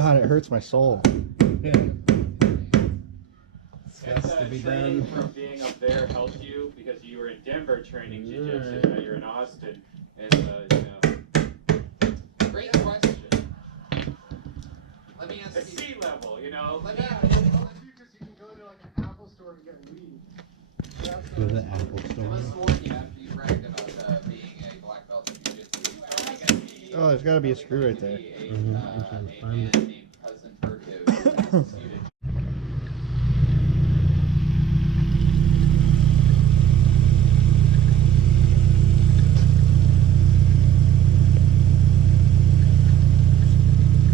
God, it hurts my soul. Yeah. Has to be training from being up there helped you because you were in Denver training jiu-jitsu, now you're in Austin, and Great question. Let me ask the you. sea level, you know. Let me ask Because you can go to like an Apple store and get weed. Go to the Apple I store. must warn you after you bragged about being a black belt in jiu-jitsu. Oh, there's got to be a screw right there. A man named Cousin Virgo suited.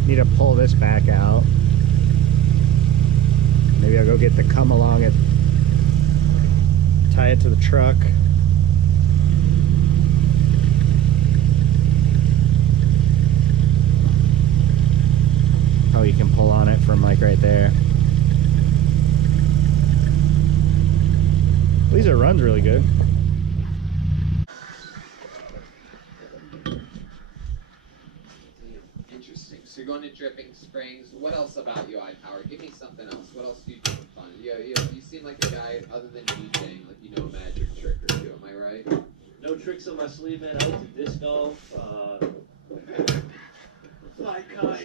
Need to pull this back out. Maybe I'll go get the come along and tie it to the truck. Probably you can pull on it from like right there. At least it runs really good. Interesting. So you're going to dripping springs. What else about you, iPower? Give me something else. What else do you do for fun? You seem like a guy, other than DJing, like you know a magic trick or two. Am I right? No tricks on my sleeve, man. I like to disc golf. Fly kite.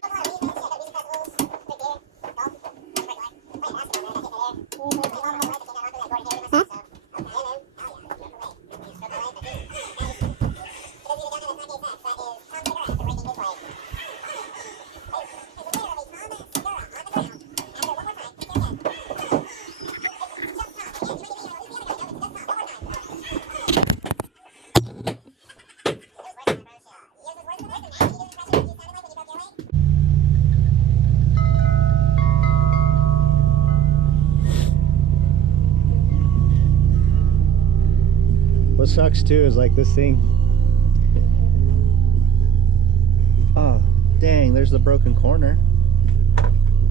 What sucks too is like this thing. Oh, dang, there's the broken corner.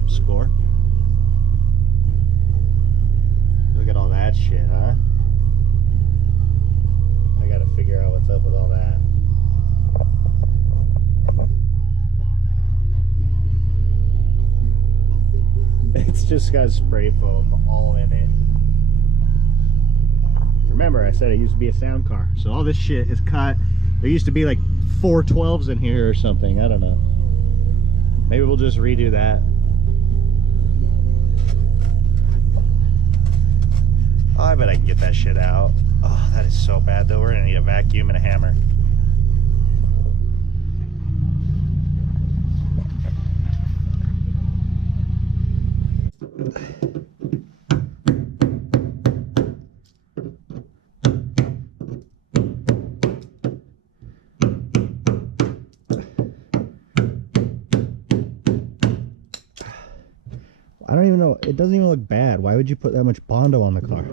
Score. Look at all that shit, huh? I gotta figure out what's up with all that. It's just got spray foam all in it. Remember, I said it used to be a sound car, so all this shit is cut. There used to be like 4 12s in here or something. I don't know. Maybe we'll just redo that. Oh, I bet I can get that shit out. Oh, that is so bad though. We're gonna need a vacuum and a hammer. I don't even know. It doesn't even look bad. Why would you put that much Bondo on the car?